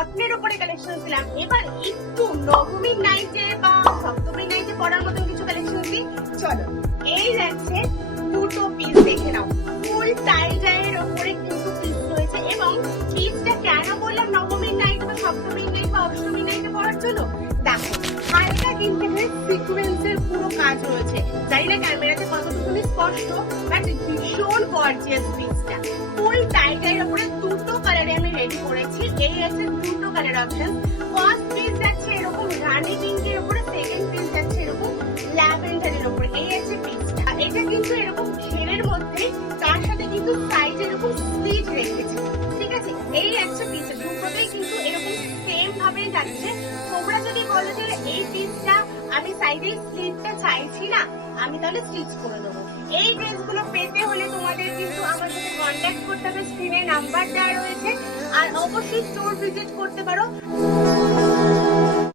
কটনের উপরে কালেকশন ছিলাম। এবার একটু নবমীর নাইটে বা সপ্তমীর নাইটে পরার মতো কিছু কালেকশন দিই। চলো, এই যাচ্ছে দুটো পিস, দেখে নাও। ফুল টাই ডাইয়ের উপরে কিন্তু পিস রয়েছে, এবং পিসটা কেন বললাম নবমীর নাইট বা সপ্তমীর নাইট বা অষ্টমীর নাইটে পরার জন্য, দেখো হালকা কিন্তু সিকোয়েন্সের পুরো কাজ রয়েছে। জানি না ক্যামেরাতে কতটুকু স্পষ্ট, বাট ভীষণ গর্জিয়াস পিসটা। ফুল টাই ডাইয়ের উপরে দুটো কালারে আমি রেডি করেছি। এই আছে দুটো কালার অপশন। ফার্স্ট পিস যাচ্ছে এরকম রানি পিঙ্কের উপরে, সেকেন্ড পিস যাচ্ছে এরকম ল্যাভেন্ডারের উপরে। এই আছে পিসটা। এটা কিন্তু এরকম ঘেরের মধ্যে, তার সাথে কিন্তু সাইডে এরকম স্লিট রেখেছে, ঠিক আছে? এই আছে পিস, দুটোতেই কিন্তু এরকম সেম ভাবে যাচ্ছে। তোমরা যদি বলো যে এই পিসটা আমি সাইডে স্লিটটা চাইছি না, আমি তাহলে স্টিচ করে দেবো। এই ড্রেসগুলো পেতে হলে তোমাদের কিন্তু আমার সাথে কন্ট্যাক্ট করতে হবে, স্ক্রিনে নাম্বার দেওয়া রয়েছে। আর অবশ্যই স্টোর ভিজিট করতে পারো।